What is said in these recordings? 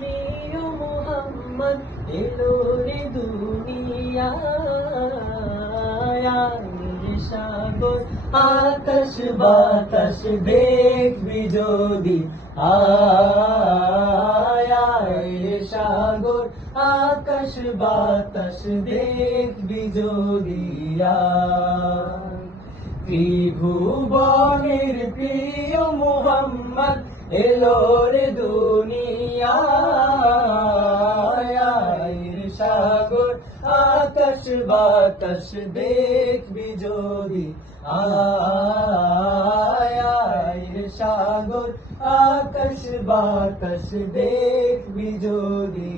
প্রিয় মোহাম্মদ এলো রে দুনিয়ায় সাগর আকাশ বাতাস দেখবি যদি আয় সাগর আকাশ বাতাস দেখবি যদি ত্রিভুবনের প্রিয় মোহাম্মদ এলো রে দুনিয়ায় সাগর আকাশ বাতাস দেখবি যদি আয় সাগর আকাশ বাতাস দেখবি যদি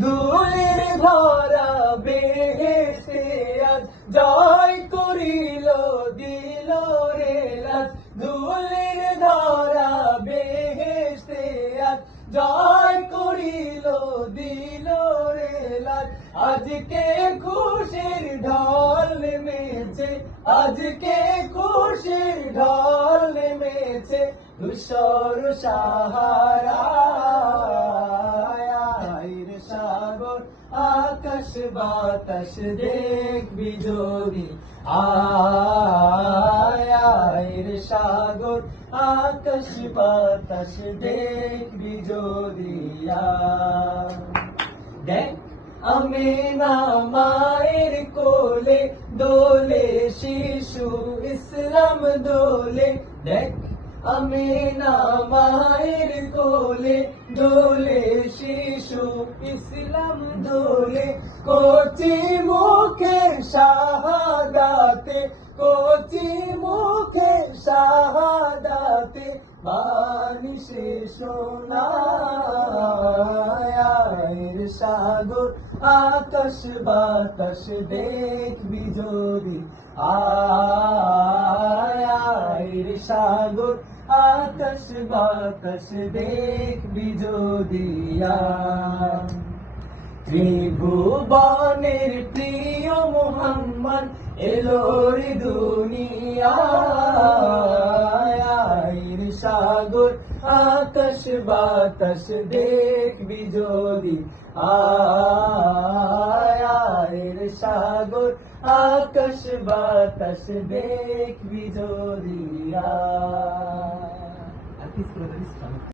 ধুলির ভরা বেহেশতে আজ জয় করিল দিল রে লাজ ধুলির ধরা বেহেশতে আজ জয় করিল দিল রে লাজ আজকে খুশির ঢল নেমেছে আজকে খুশির ঢল নেমেছে ধূসর সাহারা সাগর আকাশ বাতাস দেখবি যদি আয় সাগর আকাশ বাতাস দেখবি যদি দেখ আমিনা মায়ের কোলে দোলে শিশু ইসলাম দোলে দেখ আমিনা মায়ের কোলে দোলে শিশু ইসলাম দোলে কচি মুখে শাহাদাতে কচি মুখে শাহাদাতে বাণী সে শোনায় সাগর আকাশ বাতাস দেখবি যদি আয় সাগর আকাশ বাতাস দেখবি যদি ত্রিভুবনের প্রিয় মোহাম্মদ এলো রে দুনিয়ায় সাগর আকাশ বাতাস দেখবি যদি আয় সাগর আকাশ বাতাস দেখবি যদি